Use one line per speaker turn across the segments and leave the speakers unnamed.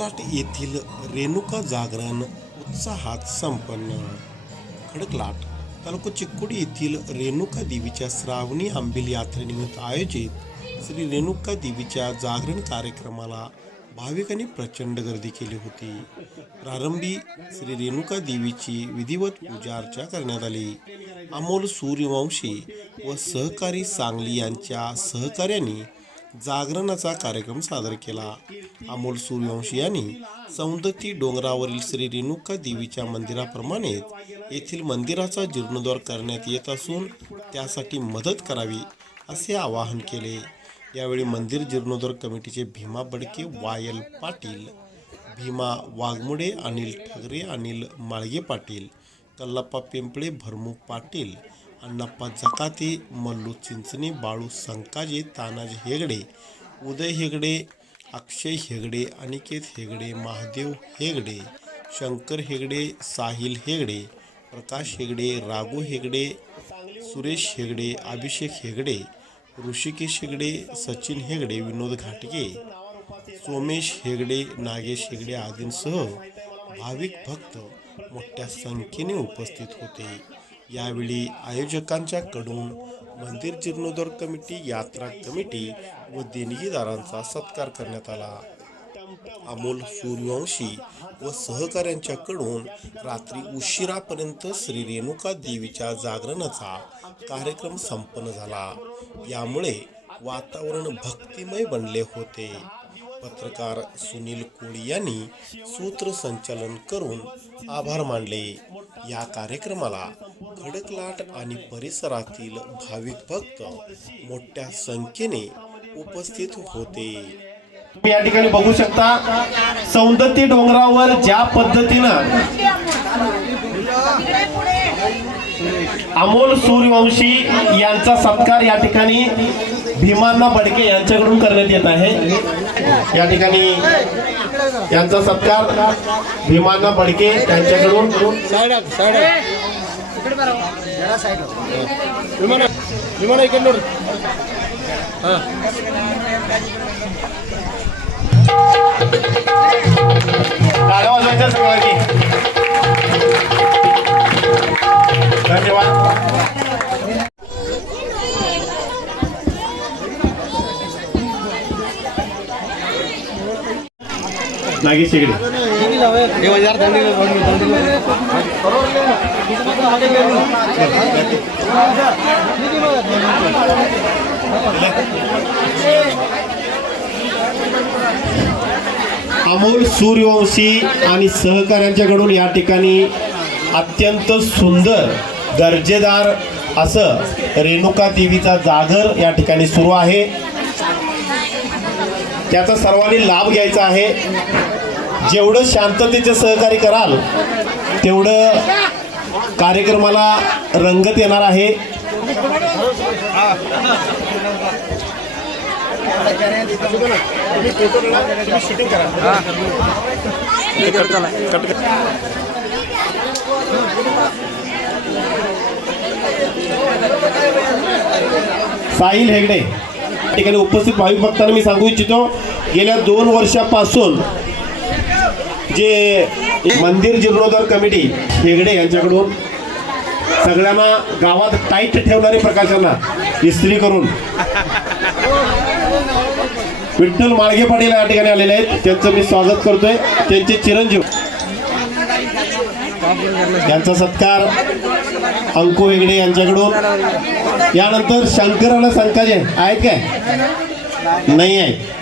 खडकलाट येथील रेणुका जागरण उत्साहात संपन्न. खडकलाट तालुका चिक्कुडी येथील रेणुका देवीच्या श्रावणी आंबील यात्रेनिमित्त आयोजित श्री रेणुका देवीच्या जागरण कार्यक्रमाला भाविकांनी प्रचंड गर्दी केली होती. प्रारंभी श्री रेणुका देवीची विधिवत पूजा अर्चा करण्यात आली. अमोल सूर्यवंशी व सहकारी सांगली यांच्या सहकार्याने जागरणाचा कार्यक्रम सादर केला. अमोल सूर्यवंशी यांनी सौंदती डोंगरावरील श्री रेणुका देवीच्या मंदिराप्रमाणेच येथील मंदिराचा जीर्णोद्धार करण्यात येत असून त्यासाठी मदत करावी असे आवाहन केले. यावेळी मंदिर जीर्णोद्धार कमिटीचे भीमा बडके वायल पाटील भीमा वाघमुडे अनिल ठगरे अनिल माळगे पाटील कल्लाप्पा पिंपळे भरमू पाटील अण्णाप्पा जकाते मल्लू चिंचणे बाळू संकाजे तानाजी हेगडे उदय हेगडे अक्षय हेगडे अनिकेत हेगडे महादेव हेगडे शंकर हेगडे साहिल हेगडे प्रकाश हेगडे राघू हेगडे सुरेश हेगडे अभिषेक हेगडे ऋषिकेश हेगडे सचिन हेगडे विनोद घाटगे सोमेश हेगडे नागेश हेगडे आदींसह भाविक भक्त मोठ्या संख्येने उपस्थित होते. यावेळी आयोजकांच्या कडून मंदिर जीर्णोद्धार कमिटी यात्रा कमिटी व देणगीदारांचा सत्कार करण्यात आला. अमोल सूर्यवंशी व सहकाऱ्यांच्याकडून रात्री उशिरापर्यंत श्री रेणुका देवीच्या जागरणाचा कार्यक्रम संपन्न झाला. यामुळे वातावरण भक्तिमय बनले होते. पत्रकार सुनील कोळी यांनी सूत्रसंचालन करून आभार मानले. या कार्यक्रमाला खडकलाट आणि परिसरातील भाविक भक्त मोठ्या संख्येने उपस्थित होते.
तुम्ही या ठिकाणी बघू शकता सौंदत्ती डोंगरावर ज्या पद्धतीनं अमोल सूर्यवंशी यांचा सत्कार या ठिकाणी भीमांना बडके यांच्याकडून करण्यात येत आहे. या ठिकाणी यांचा सत्कार भीमांना बडके यांच्याकडून टाळ्या वाजवायच्या सगळ्यांनी. धन्यवाद. नागेश शेगडे. अमोल सूर्यवंशी आणि सहकाऱ्यांच्याकडून या ठिकाणी अत्यंत सुंदर दर्जेदार असं रेणुका देवीचा जागर या ठिकाणी सुरू आहे. त्याचा सर्वांनी लाभ घ्यायचा आहे. जेवढं शांततेचं सहकार्य कराल तेवढं कार्यक्रमाला रंगत येणार आहे. साहिल हेगडे ठिकाणी उपस्थित भाविक भक्तांना मी सांगू इच्छितो गेल्या दोन वर्षापासून जे मंदिर जीर्णोद्धार कमिटी हेगडे यांच्याकडून सगळ्यांना गावात टाईट ठेवणारे प्रकाशांना इस्त्री करून. विठ्ठल माळगे पाटील या ठिकाणी आलेले आहेत. त्यांचं मी स्वागत करतोय. त्यांचे चिरंजीव. यांचा सत्कार अंकू हेगडे यांच्याकडून. यानंतर शंकराला संकाजे आहेत. काय? नाही आहे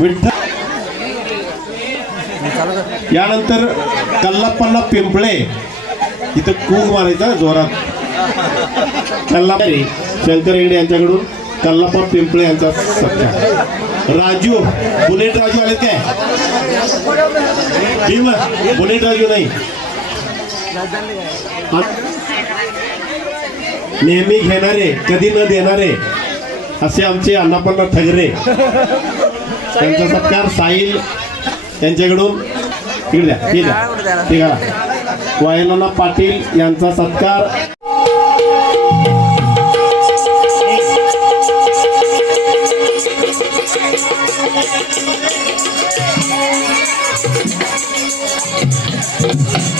विठ्ठल यानंतर कल्लाप्पांना पिंपळे. इथं कूक मारायचा जोरात. कल्लाप शंकर हेगडे यांच्याकडून कल्लाप्पा पिंपळे यांचा सत्कार. राजू बुलेट राजू आले काय? भीम बुलेट राजू नाही. नेहमी घेणारे कधी न देणारे असे आमचे अण्णापण्णा ठगरे. त्यांचा सत्कार साहिल यांच्याकडून. ठीक द्या द्या. ठीक आहे वायनोना पाटील यांचा सत्कार.
Thank you.